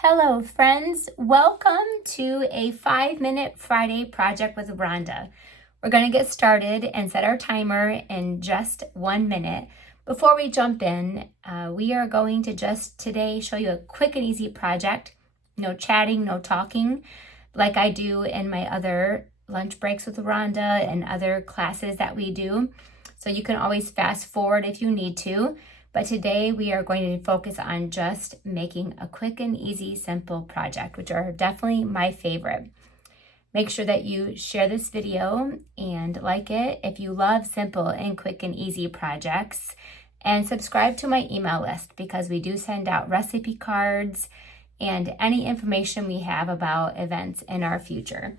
Hello friends, welcome to a 5-minute Friday project with Rhonda. We're going to get started and set our timer in just 1 minute. Before we jump in, we are going to just today show you a quick and easy project. No chatting, no talking, like I do in my other lunch breaks with Rhonda and other classes that we do. So you can always fast forward if you need to. But today we are going to focus on just making a quick and easy, simple project, which are definitely my favorite. Make sure that you share this video and like it if you love simple and quick and easy projects. And subscribe to my email list because we do send out recipe cards and any information we have about events in our future.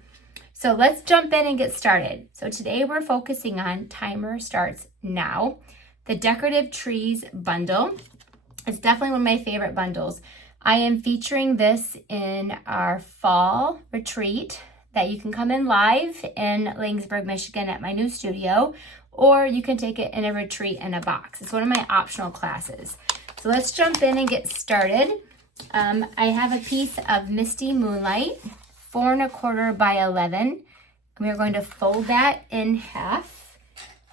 So let's jump in and get started. So today we're focusing on timer starts now. The Decorative Trees bundle. It's definitely one of my favorite bundles. I am featuring this in our fall retreat that you can come in live in Langsburg, Michigan at my new studio, or you can take it in a retreat in a box. It's one of my optional classes. So let's jump in and get started. I have a piece of Misty Moonlight, 4 1/4 by 11. We are going to fold that in half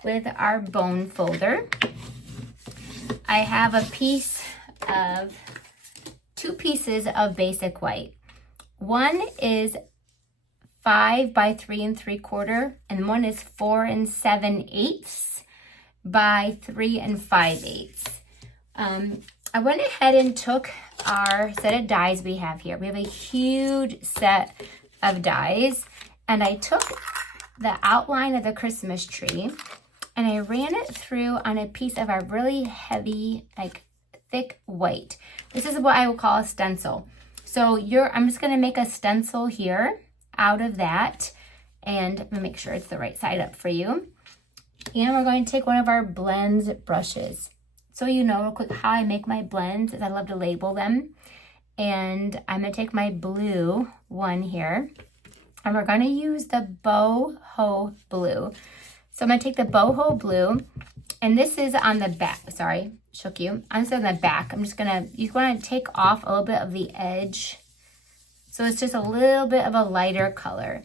with our bone folder. I have a piece of 2 pieces of basic white. One is 5 by 3 3/4, and one is 4 7/8 by 3 5/8. I went ahead and took our set of dies we have here. We have a huge set of dies, and I took the outline of the Christmas tree and I ran it through on a piece of our really heavy, like thick white. This is what I will call a stencil. So I'm just gonna make a stencil here out of that, and I'm gonna make sure it's the right side up for you. And we're going to take one of our blends brushes. So you know real quick how I make my blends is I love to label them. And I'm gonna take my blue one here, and we're gonna use the boho blue. So I'm going to take the boho blue, and this is on the back. Sorry, shook you. I'm just on the back. You want to take off a little bit of the edge. So it's just a little bit of a lighter color.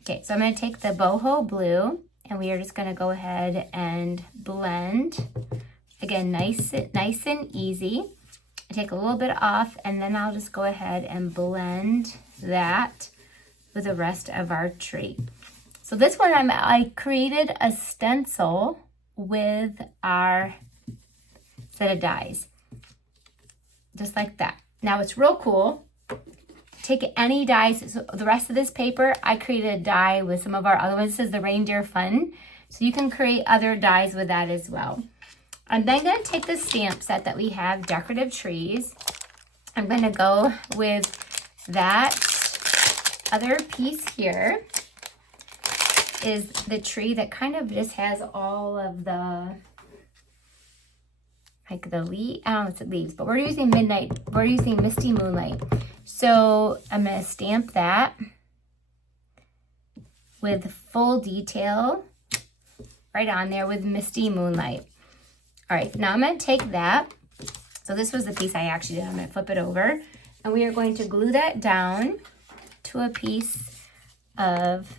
Okay, so I'm going to take the boho blue, and we are just going to go ahead and blend. Again, nice and easy. I take a little bit off, and then I'll just go ahead and blend that with the rest of our tree. So this one, I created a stencil with our set of dies, just like that. Now it's real cool. Take any dies. So the rest of this paper, I created a die with some of our other ones. This is the reindeer fun. So you can create other dies with that as well. I'm then going to take the stamp set that we have, Decorative Trees. I'm going to go with that other piece here. Is the tree that kind of just has all of the, like the leaf, I don't know if it's leaves, but we're using Misty Moonlight. So I'm going to stamp that with full detail right on there with Misty Moonlight. All right, now I'm going to take that. So this was the piece I actually did. I'm going to flip it over, and we are going to glue that down to a piece of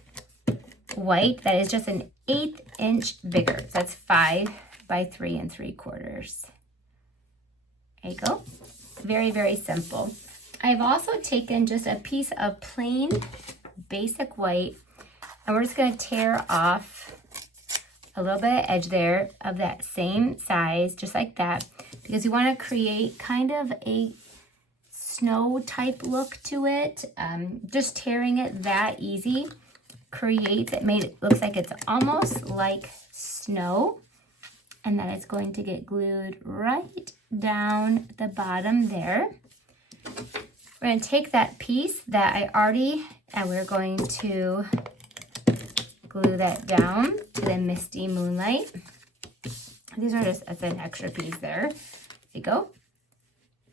white that is just an 1/8 inch bigger. So that's 5 by 3 3/4. There you go. Very, very simple. I've also taken just a piece of plain basic white, and we're just going to tear off a little bit of edge there of that same size, just like that, because you want to create kind of a snow type look to it. Just tearing it that easy creates it looks like it's almost like snow, and then it's going to get glued right down the bottom there. We're going to take that piece that I already, and we're going to glue that down to the Misty Moonlight. These are just as an extra piece there. There you go.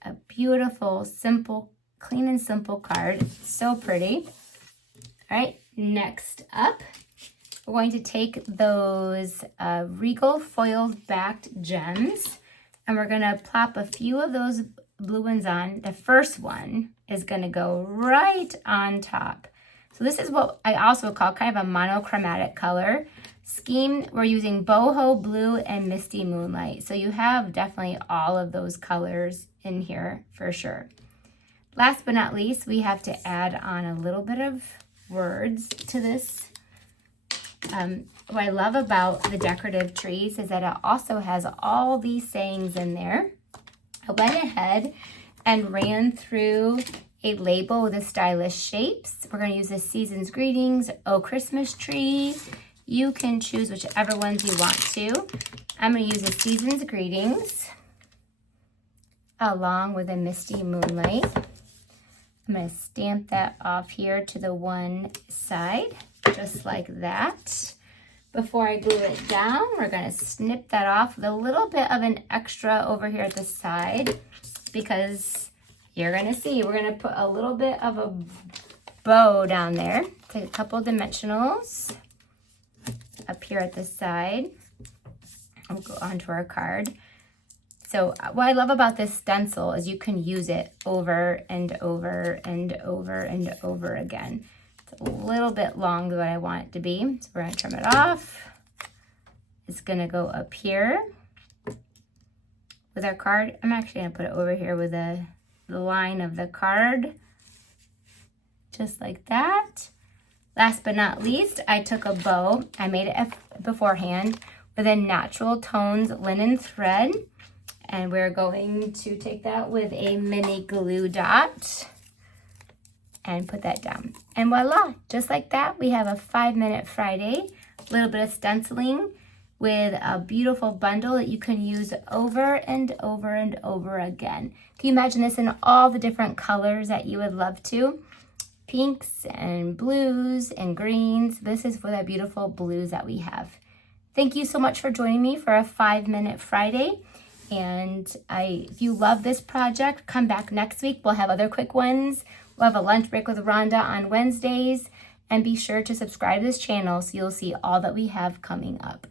A beautiful, simple, clean and simple card. So pretty. All right. Next up, we're going to take those regal foiled backed gems, and we're going to plop a few of those blue ones on, the first one is going to go right on top. So this is what I also call kind of a monochromatic color scheme. We're using boho blue and misty moonlight. So you have definitely all of those colors in here for sure. Last but not least, we have to add on a little bit of words to this. What I love about the decorative trees is that it also has all these sayings in there. I went ahead and ran through a label with the stylish shapes. We're going to use the Season's Greetings, Oh Christmas Tree. You can choose whichever ones you want to. I'm going to use the Season's Greetings along with a Misty Moonlight. I'm going to stamp that off here to the one side, just like that. Before I glue it down, we're going to snip that off with a little bit of an extra over here at the side, because you're going to see, we're going to put a little bit of a bow down there. Take a couple dimensionals up here at the side. We'll go onto our card. So what I love about this stencil is you can use it over and over and over and over again. It's a little bit long than what I want it to be. So we're going to trim it off. It's going to go up here with our card. I'm actually going to put it over here with the line of the card. Just like that. Last but not least, I took a bow. I made it beforehand with a natural tones linen thread. And we're going to take that with a mini glue dot and put that down. And voila, just like that, we have a 5-minute Friday, a little bit of stenciling with a beautiful bundle that you can use over and over and over again. Can you imagine this in all the different colors that you would love to? Pinks and blues and greens. This is for the beautiful blues that we have. Thank you so much for joining me for a 5-minute Friday. And if you love this project, come back next week. We'll have other quick ones. We'll have a lunch break with Rhonda on Wednesdays. And be sure to subscribe to this channel so you'll see all that we have coming up.